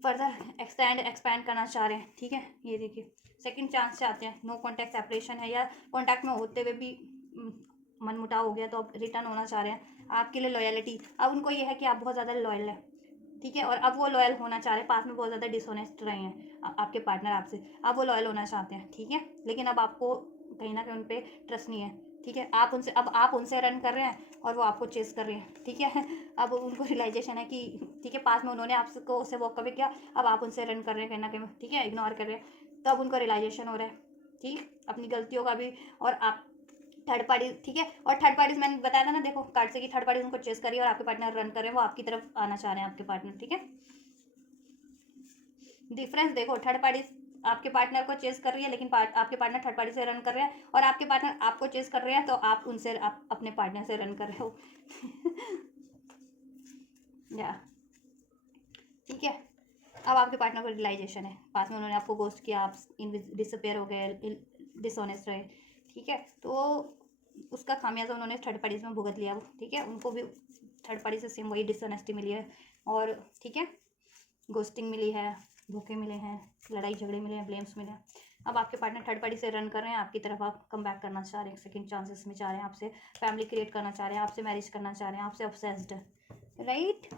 फर्दर एक्सपैंड करना चाह रहे हैं, ठीक है। ये देखिए सेकंड चांस चाहते हैं, नो कॉन्टैक्ट सेपरेशन है, या कॉन्टैक्ट में होते हुए भी मनमुटाव हो गया तो अब रिटर्न होना चाह रहे हैं, आपके लिए लॉयलिटी, अब उनको ये है कि आप बहुत ज़्यादा लॉयल है, ठीक है। और अब वो लॉयल होना चाह रहे हैं, पास में बहुत ज़्यादा डिसऑनेस्ट रहे हैं आपके पार्टनर आपसे, अब वो लॉयल होना चाहते हैं, ठीक है। लेकिन अब आपको कहीं ना कहीं उन पर ट्रस्ट नहीं है, ठीक है। आप उनसे रन कर रहे हैं, और वो आपको चेस कर रहे हैं, ठीक है। अब उनको रियलाइजेशन है कि, ठीक है, पास में उन्होंने आपको उससे वॉक अवे किया, अब आप उनसे रन कर रहे हैं कहीं ना कहीं, ठीक है, इग्नोर कर रहे हैं, तो अब उनको रियलाइजेशन हो रहा है, ठीक, अपनी गलतियों का भी। और आप थर्ड पार्टी, ठीक है, और थर्ड पार्टीज मैंने बताया था ना, देखो कार्ड से कि थर्ड पार्टीज उनको चेस करिए, और आपके पार्टनर रन कर रहे हैं, वो आपकी तरफ आना चाह रहे हैं आपके पार्टनर, ठीक है। डिफरेंस देखो, थर्ड पार्टी आपके पार्टनर को चेस कर रही है, लेकिन आपके पार्टनर थर्ड पार्टी से रन कर रहे हैं, और आपके पार्टनर आपको चेस कर रहे हैं, तो आप उनसे अपने पार्टनर से रन कर रहे हो। या ठीक है, अब आपके पार्टनर को रियलाइजेशन है, पास में उन्होंने आपको गोस्ट किया, आप डिसअपेयर हो गए, डिसऑनेस्ट रहे, ठीक है। तो उसका खामियाजा उन्होंने थर्ड पार्टीज में भुगत लिया, ठीक है, उनको भी थर्ड पार्टी से सेम वही डिसऑनेस्टी मिली है, और ठीक है, गोस्टिंग मिली है, धोखे मिले हैं, लड़ाई झगड़े मिले हैं, ब्लेम्स मिले हैं। अब आपके पार्टनर थर्ड पार्टी से रन कर रहे हैं, आपकी तरफ आप कम बैक करना चाह रहे हैं, सेकंड चांसेस में चाह रहे हैं, आपसे फैमिली क्रिएट करना चाह रहे हैं, आपसे मैरिज करना चाह रहे हैं, आपसे ऑब्सेस्ड है, राइट।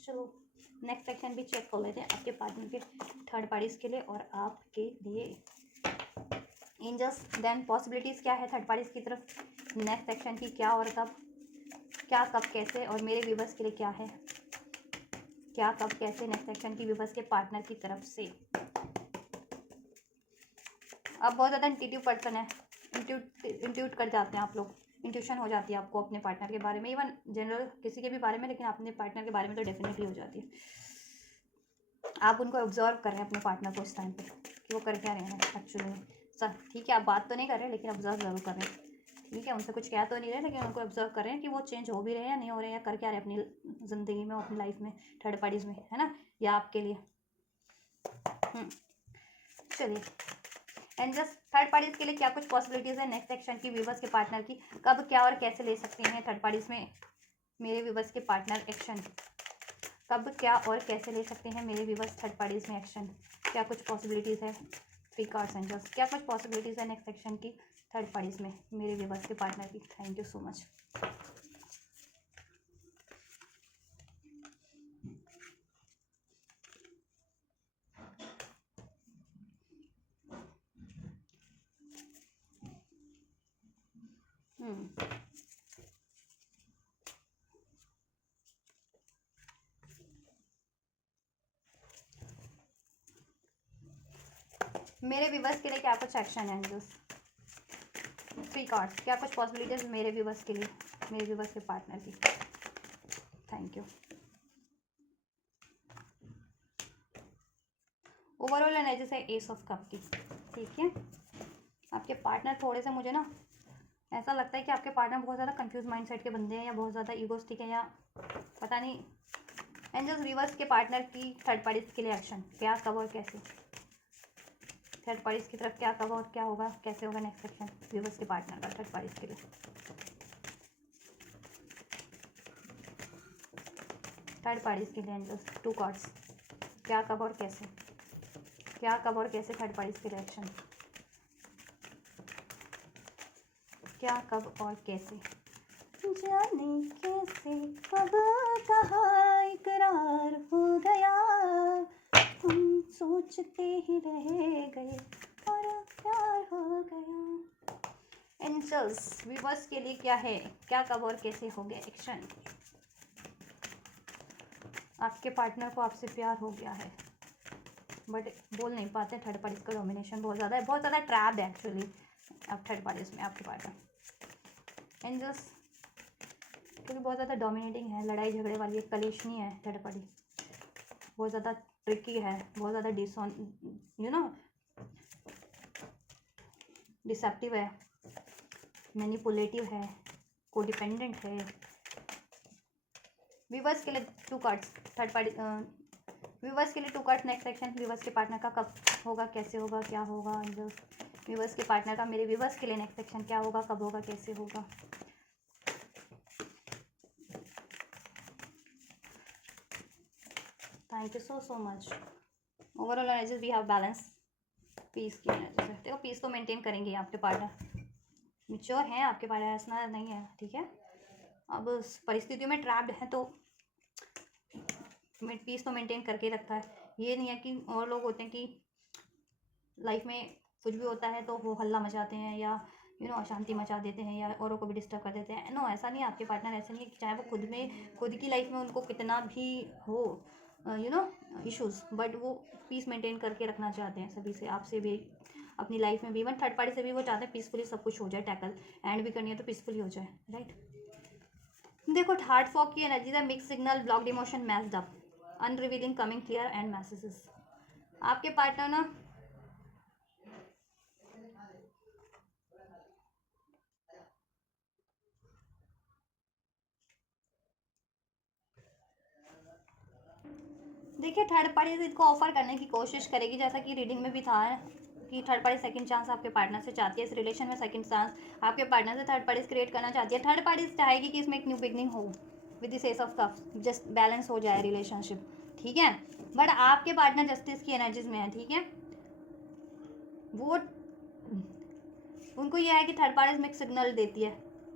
चलो नेक्स्ट सेक्शन भी चेक कर लेते हैं आपके पार्टनर के थर्ड पार्टीज के लिए और आपके लिए। एंजल्स, देन पॉसिबिलिटीज़ क्या है थर्ड पार्टीज की तरफ नेक्स्ट सेक्शन की, क्या और कब, क्या कब कैसे, और मेरे व्यूवर्स के लिए क्या है, क्या कब कैसे नेक्स्ट सेक्शन की व्यूवर्स के पार्टनर की तरफ से। आप बहुत ज़्यादा इंट्यूटिव पर्सन है, इंट्यूट कर जाते हैं आप लोग, इंट्यूशन हो जाती है आपको अपने पार्टनर के बारे में, इवन जनरल किसी के भी बारे में, लेकिन अपने पार्टनर के बारे में तो डेफिनेटली हो जाती है। आप उनको ऑब्जर्व कर रहे हैं अपने पार्टनर को इस टाइम पे कि वो कर क्या रहे हैं एक्चुअली में, सर ठीक है, आप बात तो नहीं कर रहे लेकिन ऑब्जर्व ज़रूर कर रहे हैं, ठीक है, उनसे कुछ कह तो नहीं रहे लेकिन उनको ऑब्जर्व कर रहे हैं कि वो चेंज हो भी रहे हैं या नहीं हो रहे हैं, कर क्या रहे अपनी ज़िंदगी में, अपनी लाइफ में, थर्ड पार्टीज़ में, है ना, या आपके लिए। चलिए, एंड जस्ट थर्ड पार्टीज के लिए क्या कुछ पॉसिबिलिटीज़ है नेक्स्ट सेक्शन की व्यूवर्स के पार्टनर की, कब क्या और कैसे ले सकते हैं थर्ड पार्टीज में मेरे व्यूवर्स के पार्टनर एक्शन, कब क्या और कैसे ले सकते हैं मेरे व्यूवर्स थर्ड पार्टीज में एक्शन, क्या कुछ पॉसिबिलिटीज़ है, 3 कार्ड्स एंड जस्ट क्या कुछ पॉसिबिलिटीज़ है नेक्स्ट सेक्शन की थर्ड पार्टीज में मेरे व्यूवर्स के पार्टनर की। Thank you so much. मेरे व्यूवर्स के लिए क्या कुछ एक्शन है एंजल्स, 3 कार्ड्स, क्या कुछ पॉसिबिलिटीज़ मेरे व्यूवर्स के लिए मेरे व्यूवर्स के पार्टनर की। Thank you. ओवरऑल एनर्जी है एस ऑफ कप की, ठीक है। आपके पार्टनर थोड़े से, मुझे ना ऐसा लगता है कि आपके पार्टनर बहुत ज़्यादा कंफ्यूज माइंडसेट के बंदे हैं, या बहुत ज़्यादा ईगोस्टिक है, या पता नहीं। एंजल्स रिवर्स के पार्टनर की थर्ड पार्टीज के लिए एक्शन क्या, कब और कैसे, थर्ड पार्टीज की तरफ क्या, कब और क्या होगा, कैसे होगा नेक्स्ट एक्शन रिवर्स के पार्टनर का थर्ड पार्टीज के लिए। थर्ड पार्टीज के लिए एंजल्स, 2 कार्ड्स, क्या, कब और कैसे, क्या, कब और कैसे थर्ड पार्टीज के लिए एक्शन, क्या, कब और कैसे। जाने कैसे कब कहाँ इकरार हो गया, हम सोचते ही रह गए और प्यार हो गया। एंजल्स व्यूअर्स के लिए क्या है, क्या, कब और कैसे हो गया एक्शन। आपके पार्टनर को आपसे प्यार हो गया है, बट बोल नहीं पाते। थर्ड पार्टीज का डोमिनेशन बहुत ज़्यादा है, बहुत ज़्यादा ट्रैप है एक्चुअली अब थर्ड पार्टीज में आपके पार्टनर। एंजल्स क्योंकि बहुत ज़्यादा डोमिनेटिंग है, लड़ाई झगड़े वाली है, कलेशनी है थर्ड पार्टी, बहुत ज़्यादा ट्रिकी है, बहुत ज़्यादा डिसेप्टिव है, मैनिपुलेटिव है, कोडिपेंडेंट है। व्यूअर्स के लिए 2 कार्ड्स थर्ड पार्टी, व्यूअर्स के लिए 2 कार्ड्स नेक्स्ट सेक्शन। व्यूअर्स के पार्टनर का कब होगा, कैसे होगा, क्या होगा। व्यूअर्स के पार्टनर का मेरे व्यूअर्स के लिए नेक्स्ट सेक्शन क्या होगा, कब होगा, कैसे होगा। Thank you so much. Overall energy we have balance, peace की एनर्जी से देखो, पीस तो मेंटेन करेंगे आपके पार्टनर, मिच्योर हैं आपके पार्टनर, ऐसा नहीं है, ठीक है। अब परिस्थितियों में ट्रैप्ड है तो पीस तो मेंटेन करके रखता है। ये नहीं है कि और लोग होते हैं कि लाइफ में कुछ भी होता है तो वो हल्ला मचाते हैं, या अशांति मचा देते हैं, या औरों को भी डिस्टर्ब कर देते हैं। नो, ऐसा नहीं है आपके पार्टनर, ऐसा नहीं है कि चाहे वो खुद की लाइफ में उनको कितना भी हो इश्यूज, बट वो पीस मेंटेन करके रखना चाहते हैं सभी से, आपसे भी, अपनी लाइफ में भी। इवन थर्ड पार्टी से भी वो चाहते हैं पीसफुली सब कुछ हो जाए, टैकल एंड भी करनी है तो पीसफुली हो जाए, राइट। देखो हार्ट फॉग की एनर्जी है, mixed signal, blocked emotion, messed up, unrevealing, coming clear and messages. आपके पार्टनर ना देखिए थर्ड पार्टी इसको ऑफर करने की कोशिश करेगी, जैसा कि रीडिंग में भी था कि थर्ड पार्टी सेकंड चांस आपके पार्टनर से चाहती है, इस रिलेशन में सेकंड चांस आपके पार्टनर से थर्ड पार्टी क्रिएट करना चाहती है। थर्ड पार्टी चाहेगी कि इसमें एक न्यू बिगनिंग हो with this S of cups, just balance हो जाए रिलेशनशिप, ठीक है। बट आपके पार्टनर जस्टिस की एनर्जीज में है, ठीक है। वो उनको यह है कि थर्ड पार्टी मिक्स सिग्नल देती है,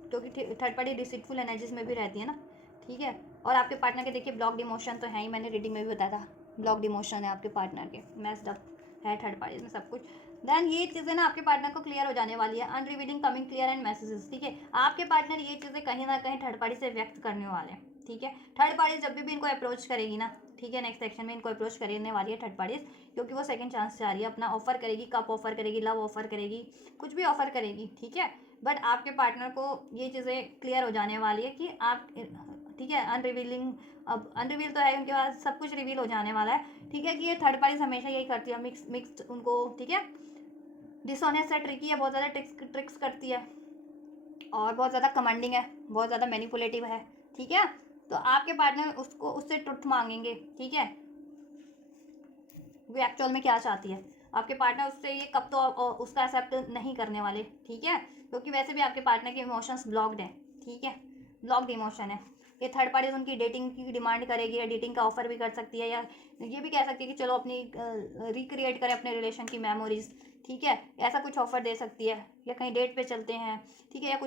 क्योंकि थर्ड पार्टी डिसीटफुल एनर्जीज में भी रहती है ना, ठीक है। और आपके पार्टनर के देखिए ब्लॉक्ड इमोशन तो है ही, मैंने रीडिंग में भी बताया था, ब्लॉक्ड इमोशन है आपके पार्टनर के, मैस्ड अप है थर्ड पार्टी में सब कुछ। देन ये चीज़ें ना आपके पार्टनर को क्लियर हो जाने वाली है, अनरिवीलिंग, कमिंग क्लियर एंड मैसेजेस, ठीक है। आपके पार्टनर ये चीज़ें कहीं ना कहीं थर्ड पार्टी से व्यक्त करने वाले हैं, ठीक है। थर्ड पार्टी जब भी इनको अप्रोच करेगी ना, ठीक है, नेक्स्ट सेक्शन में इनको अप्रोच करने वाली है थर्ड पार्टी, क्योंकि वो सेकंड चांस चाह रही है, अपना ऑफर करेगी, कप ऑफर करेगी, लव ऑफर करेगी, कुछ भी ऑफर करेगी, ठीक है। बट आपके पार्टनर को ये चीज़ें क्लियर हो जाने वाली है कि आप, ठीक है, अनरिवीलिंग, अब अनरिवील तो है उनके पास, सब कुछ रिवील हो जाने वाला है, ठीक है। कि ये थर्ड पार्टी हमेशा यही करती है, मिक्स्ड उनको, ठीक है, डिसऑनेस्ट है, ट्रिकी है, बहुत ज़्यादा ट्रिक्स करती है, और बहुत ज़्यादा कमांडिंग है, बहुत ज़्यादा मैनिपुलेटिव है, ठीक है। तो आपके पार्टनर उससे ट्रुथ मांगेंगे, ठीक है, वो एक्चुअल में क्या चाहती है। आपके पार्टनर उससे ये कब तो उसका एक्सेप्ट नहीं करने वाले, ठीक है, क्योंकि वैसे भी आपके पार्टनर के इमोशंस ब्लॉक्ड हैं, ठीक है, ब्लॉक्ड इमोशन है। ये थर्ड पार्टी उनकी डेटिंग की डिमांड करेगी, या डेटिंग का ऑफर भी कर सकती है, या ये भी कह सकती है कि चलो अपनी रिक्रिएट करें अपने रिलेशन की मेमोरीज, ठीक है, ऐसा कुछ ऑफर दे सकती है, या कहीं डेट पे चलते हैं, ठीक है, या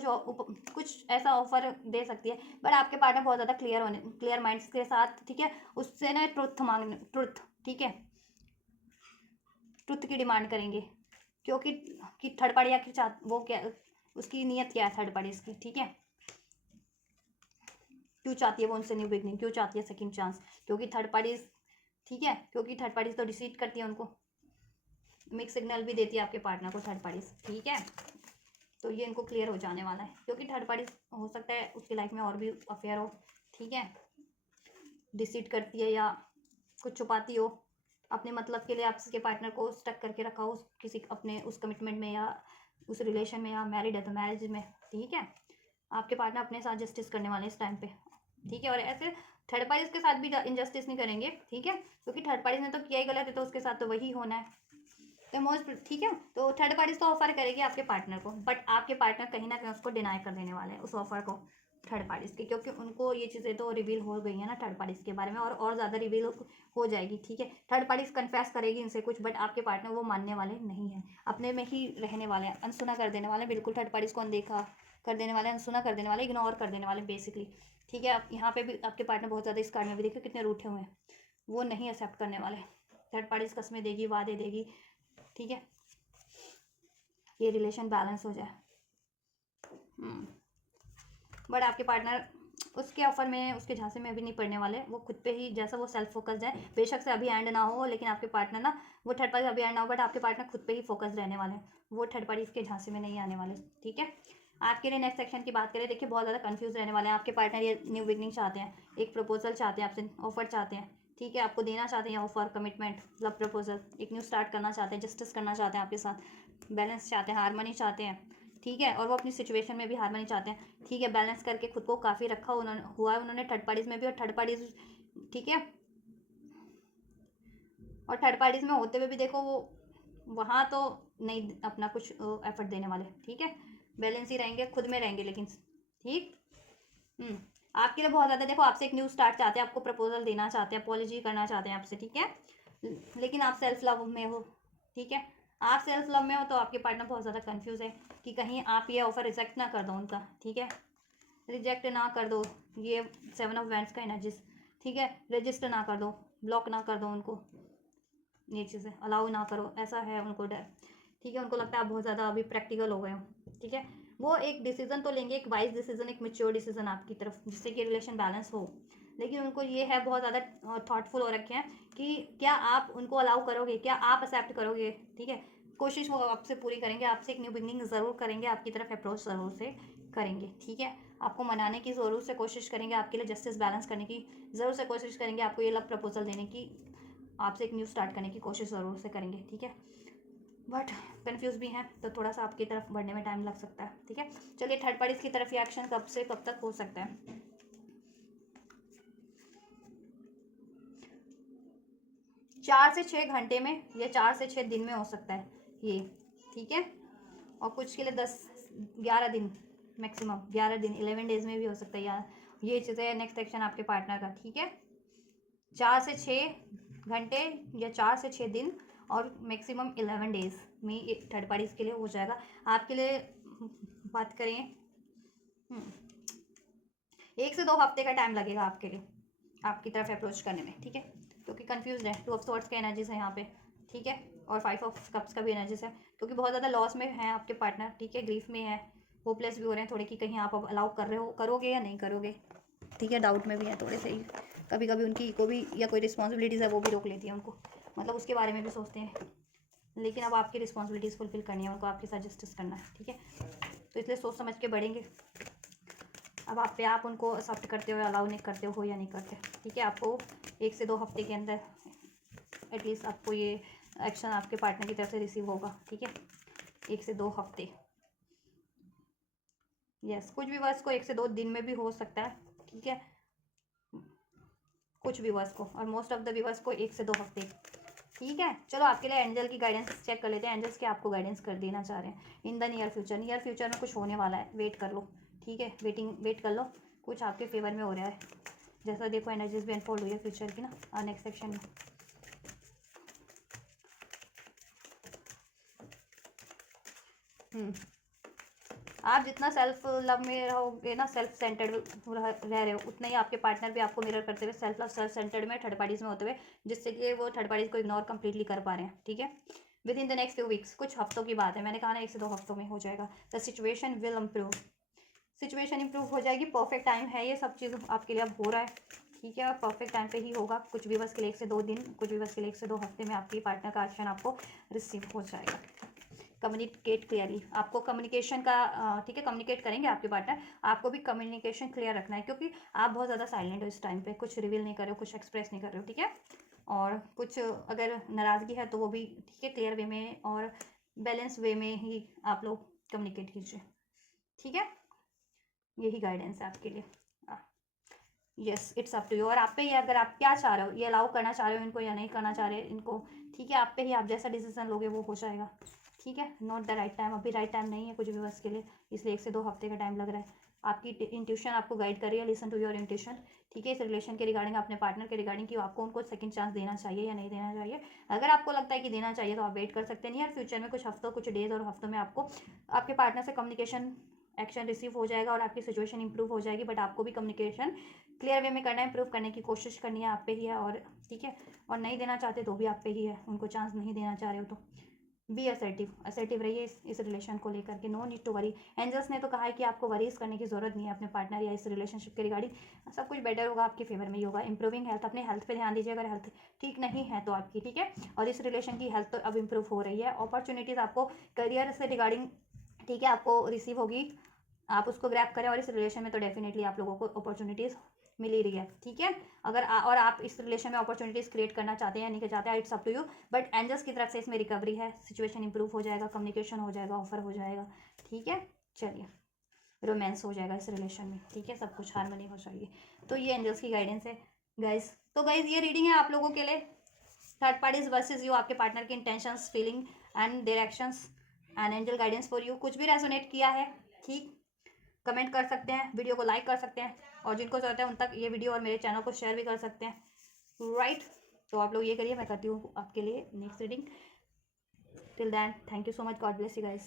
कुछ ऐसा ऑफर दे सकती है। बट आपके पार्टनर बहुत ज़्यादा क्लियर माइंड्स के साथ, ठीक है, उससे ना ट्रुथ, ठीक है, ट्रुथ की डिमांड करेंगे, क्योंकि कि थर्ड पार्टी आखिर वो क्या, उसकी नीयत क्या है थर्ड पार्टी इसकी, ठीक है, क्यों चाहती है वो उनसे न्यू बिगनिंग, क्यों चाहती है सेकंड चांस, क्योंकि थर्ड पार्टी, ठीक है, क्योंकि थर्ड पार्टी तो डिसीट करती है उनको, मिक्स सिग्नल भी देती है आपके पार्टनर को थर्ड पार्टी, ठीक है। तो ये इनको क्लियर हो जाने वाला है, क्योंकि थर्ड पार्टी हो सकता है उसकी लाइफ में और भी अफेयर हो, ठीक है, डिसीट करती है या कुछ छुपाती हो, अपने मतलब के लिए आपके पार्टनर को स्टक करके रखा हो किसी अपने उस कमिटमेंट में या उस रिलेशन में, या मैरिड है तो मैरिज में, ठीक है। आपके पार्टनर अपने साथ जस्टिस करने वाले इस टाइम पे, ठीक है। और ऐसे थर्ड पार्टीज के साथ भी इनजस्टिस नहीं करेंगे, ठीक है, क्योंकि थर्ड पार्टीज ने तो किया ही गलत है तो उसके साथ तो वही होना है, तो मोस्ट, ठीक है। तो थर्ड पार्टीज तो ऑफर करेगी आपके पार्टनर को, बट आपके पार्टनर कहीं ना कहीं उसको डिनाई कर देने वाले हैं उस ऑफर को थर्ड पार्टीज की, क्योंकि उनको ये चीज़ें तो रिवील हो गई है ना थर्ड पार्टीज के बारे में, और ज़्यादा रिवील हो जाएगी, ठीक है। थर्ड पार्टीज कन्फेस करेगी इनसे कुछ, बट आपके पार्टनर वो मानने वाले नहीं हैं, अपने में ही रहने वाले हैं, अनसुना कर देने वाले, बिल्कुल थर्ड पार्टीज को अनदेखा कर देने वाले, अनसुना कर देने वाले, इग्नोर कर देने वाले बेसिकली, ठीक है। आप यहाँ पे भी आपके पार्टनर बहुत ज़्यादा इस कार्ड में भी देखिए कितने रूठे हुए हैं, वो नहीं एक्सेप्ट करने वाले, थर्ड पार्टीज कस्में देगी, वादे देगी, ठीक है, ये रिलेशन बैलेंस हो जाए। बट आपके पार्टनर उसके ऑफर में, उसके झांसे में अभी नहीं पड़ने वाले, वो खुद पे ही, जैसा वो सेल्फ फोकस्ड है, बेशक से अभी एंड ना हो, लेकिन आपके पार्टनर ना, वो थर्ड पार्टी अभी एंड ना हो, बट आपके पार्टनर खुद पे ही फोकस्ड रहने वाले हैं, वो थर्ड पार्टी के झांसे में नहीं आने वाले, ठीक है। आपके लिए नेक्स्ट सेक्शन की बात करें, देखिए बहुत ज़्यादा कंफ्यूज रहने वाले हैं आपके पार्टनर, ये न्यू बिगनिंग चाहते हैं, एक प्रपोजल चाहते हैं आपसे, ऑफर चाहते हैं, ठीक है, आपको देना चाहते हैं ऑफर, कमिटमेंट, लव प्रपोजल, एक न्यू स्टार्ट करना चाहते हैं, जस्टिस करना चाहते हैं आपके साथ, बैलेंस चाहते हैं, हारमोनी चाहते हैं, ठीक है। और वो अपनी सिचुएशन में भी हारमोनी चाहते हैं, ठीक है, बैलेंस करके खुद को काफ़ी रखा हुआ है उन्होंने थर्ड पार्टीज में भी, और थर्ड पार्टीज, ठीक है, और थर्ड पार्टीज में होते हुए भी देखो वो वहाँ तो नहीं अपना कुछ एफर्ट देने वाले, ठीक है, बैलेंस ही रहेंगे, खुद में रहेंगे, लेकिन ठीक। आपके लिए बहुत ज़्यादा देखो, आपसे एक न्यू स्टार्ट चाहते हैं, आपको प्रपोजल देना चाहते हैं, अपॉलॉजी करना चाहते हैं आपसे, ठीक है, लेकिन आप सेल्फ लव में हो, ठीक है, आप सेल्फ लव में हो, तो आपके पार्टनर बहुत ज़्यादा कंफ्यूज है कि कहीं आप ये ऑफर रिजेक्ट ना कर दो उनका, ठीक है, रिजेक्ट ना कर दो, ये 7 ऑफ वैंड्स का एनर्जीज, ठीक है, रजिस्टर ना कर दो, ब्लॉक ना कर दो उनको, ये चीज़ें अलाउ ना करो, ऐसा है उनको डर, ठीक है। उनको लगता है आप बहुत ज़्यादा अभी प्रैक्टिकल हो गए हो, ठीक है, वो एक डिसीजन तो लेंगे, एक वाइज डिसीजन, एक मेच्योर डिसीजन आपकी तरफ, जिससे कि रिलेशन बैलेंस हो, लेकिन उनको ये है, बहुत ज़्यादा थॉटफुल हो रखे हैं कि क्या आप उनको अलाउ करोगे, क्या आप एक्सेप्ट करोगे, ठीक है, कोशिश वो आपसे पूरी करेंगे, आपसे एक न्यू बिगनिंग ज़रूर करेंगे, आपकी तरफ अप्रोच ज़रूर से करेंगे, ठीक है, आपको मनाने की ज़रूर से कोशिश करेंगे, आपके लिए जस्टिस बैलेंस करने की ज़रूर से कोशिश करेंगे, आपको ये लव प्रपोजल देने की, आपसे एक न्यू स्टार्ट करने की कोशिश ज़रूर से करेंगे, ठीक है, बट कन्फ्यूज भी हैं, तो थोड़ा सा आपकी तरफ बढ़ने में टाइम लग सकता है, ठीक है। चलिए थर्ड पार्टीज की तरफ ये एक्शन कब से कब तक हो सकता है, 4 से 6 घंटे में या 4 से 6 दिन में हो सकता है ये, ठीक है, और कुछ के लिए 10-11 दिन, मैक्सिमम 11 दिन, 11 डेज में भी हो सकता है, या ये चीज़ें नेक्स्ट एक्शन आपके पार्टनर का, ठीक है, 4 से 6 घंटे या 4 से 6 दिन, और मैक्सिमम 11 डेज में एक थर्ड पार्टीज के लिए हो जाएगा। आपके लिए बात करें, 1 से 2 हफ्ते का टाइम लगेगा आपके लिए आपकी तरफ अप्रोच करने में, ठीक है, क्योंकि कंफ्यूज है, 2 ऑफ सॉर्ड्स के एनर्जीज है यहाँ पे, ठीक है, और 5 ऑफ कप्स का भी एनर्जीज है, क्योंकि बहुत ज़्यादा लॉस में है आपके पार्टनर, ठीक है, ग्रीफ में है, होपलेस भी हो रहे हैं थोड़े कि कहीं आप अब अलाउ कर रहे हो, करोगे या नहीं करोगे, ठीक है, डाउट में भी है थोड़े से ही, कभी कभी उनकी को भी या कोई रिस्पॉन्सिबिलिटीज़ है वो भी रोक लेती है उनको, मतलब उसके बारे में भी सोचते हैं, लेकिन अब आपकी रिस्पॉन्सिबिलिटीज़ फुलफिल करनी है उनको, आपके साथ जस्टिस करना है, ठीक है, तो इसलिए सोच समझ के बढ़ेंगे। अब आप पे आप उनको एक्सेप्ट करते हो, अलाउ नहीं करते हो या नहीं करते, ठीक है, आपको 1 से 2 हफ्ते के अंदर एटलीस्ट आपको ये एक्शन आपके पार्टनर की तरफ से रिसीव होगा, ठीक है, 1 से 2 हफ्ते, यस, कुछ व्यूअर्स को 1 से 2 दिन में भी हो सकता है, ठीक है, कुछ व्यूअर्स को, और मोस्ट ऑफ द व्यूअर्स को 1 से 2 हफ्ते, ठीक है। चलो आपके लिए एंजल की गाइडेंस चेक कर लेते हैं, एंजल्स क्या आपको गाइडेंस कर देना चाह रहे हैं इन द नियर फ्यूचर में कुछ होने वाला है, वेट कर लो, ठीक है, वेट कर लो, कुछ आपके फेवर में हो रहा है, जैसा देखो एनर्जीज भी अनफोल्ड हुई है फ्यूचर की ना, और नेक्स्ट सेक्शन में आप जितना सेल्फ लव में रहोगे ना, सेल्फ सेंटर्ड रह रहे हो, उतना ही आपके पार्टनर भी आपको मिरर करते हुए सेल्फ लव सेल्फ सेंटर्ड में थर्ड पार्टीज में होते हुए, जिससे कि वो थर्ड पार्टीज को इग्नोर कंप्लीटली कर पा रहे हैं, ठीक है, with in the next few weeks, कुछ हफ्तों की बात है, मैंने कहा ना 1 से 2 हफ्तों में हो जाएगा, the situation will improve, situation improve हो जाएगी, परफेक्ट टाइम है, ये सब चीज़ आपके लिए अब हो रहा है, ठीक है, और परफेक्ट टाइम पे ही होगा, कुछ भी बस के लिए 1 से 2 दिन, कुछ भी बस के लिए 1 से 2 हफ्ते में आपकी पार्टनर का एक्शन आपको रिसीव हो जाएगा। कम्युनिकेट क्लियरली, आपको कम्युनिकेशन का, ठीक है, कम्युनिकेट करेंगे आपके पार्टनर, आपको भी कम्युनिकेशन क्लियर रखना है, क्योंकि आप बहुत ज़्यादा साइलेंट हो इस टाइम पे, कुछ रिवील नहीं कर रहे हो, कुछ एक्सप्रेस नहीं कर रहे हो, ठीक है, और कुछ अगर नाराज़गी है तो वो भी ठीक है, क्लियर वे में और बैलेंस वे में ही आप लोग कम्युनिकेट कीजिए, ठीक है। यही गाइडेंस है आपके लिए। Yes, it's up to you, और आप पे ही है, अगर आप क्या चाह रहे हो, ये अलाउ करना चाह रहे हो इनको या नहीं करना चाह रहे इनको, ठीक है, आप पे ही, आप जैसा डिसीजन लोगे वो हो जाएगा, ठीक है। नॉट द राइट टाइम, अभी राइट टाइम नहीं है कुछ भी बस के लिए, इसलिए 1 से 2 हफ्ते का टाइम लग रहा है। आपकी इंट्यूशन आपको गाइड कर रही है, लिसन टू योर इंट्यूशन, ठीक है। इस रिलेशन के रिगार्डिंग, अपने पार्टनर के रिगार्डिंग कि आपको उनको सेकंड चांस देना चाहिए या नहीं देना चाहिए। अगर आपको लगता है कि देना चाहिए तो आप वेट कर सकते हैं, नियर फ्यूचर में कुछ हफ्तों, कुछ डेज और हफ्तों में आपको आपके पार्टनर से कम्युनिकेशन एक्शन रिसीव हो जाएगा और आपकी सिचुएशन इंप्रूव हो जाएगी। बट आपको भी कम्युनिकेशन क्लियर वे में करना है, इंप्रूव करने की कोशिश करनी है, आप पे ही है, और ठीक है। और नहीं देना चाहते तो भी आप पे ही है, उनको चांस नहीं देना चाह रहे हो तो बी असर्टिव, असर्टिव रहिए इस रिलेशन को लेकर के। No need to worry, angels ने तो कहा है कि आपको वरीज करने की जरूरत नहीं है अपने पार्टनर या इस रिलेशनशिप के रिगार्डिंग, सब कुछ बेटर होगा, आपके फेवर में ही होगा। इंप्रूविंग हेल्थ, अपने हेल्थ पे ध्यान दीजिए, अगर हेल्थ ठीक नहीं है तो आपकी, ठीक है। और इस रिलेशन की हेल्थ तो अब इंप्रूव हो रही है, अपॉर्चुनिटीज़ आपको करियर से रिगार्डिंग, ठीक है, आपको रिसीव होगी, आप उसको ग्रैब करें। और इस रिलेशन में तो डेफिनेटली आप लोगों को अपॉर्चुनिटीज़ मिल ही रही है, ठीक है। अगर और आप इस रिलेशन में अपॉर्चुनिटीज़ क्रिएट करना चाहते हैं या नहीं चाहते हैं, it's up to you. But angels की तरफ से इसमें रिकवरी है, सिचुएशन इंप्रूव हो जाएगा, कम्युनिकेशन हो जाएगा, ऑफर हो जाएगा, ठीक है। चलिए, रोमांस हो जाएगा इस रिलेशन में, ठीक है, सब कुछ हार्मनी हो जाएगी। तो ये एंजल्स की गाइडेंस है गाइज। तो गाइज ये रीडिंग है आप लोगों के लिए, थर्ड पार्टीज वर्सेस यू, आपके पार्टनर के intentions, feeling and their actions and angel guidance for you. कुछ भी रेजोनेट किया है, ठीक, कमेंट कर सकते हैं, वीडियो को लाइक कर सकते हैं, और जिनको ज़रूरत है उन तक ये वीडियो और मेरे चैनल को शेयर भी कर सकते हैं, राइट। तो आप लोग ये करिए, मैं करती हूँ आपके लिए next reading. Till then, thank you so much, God bless you guys.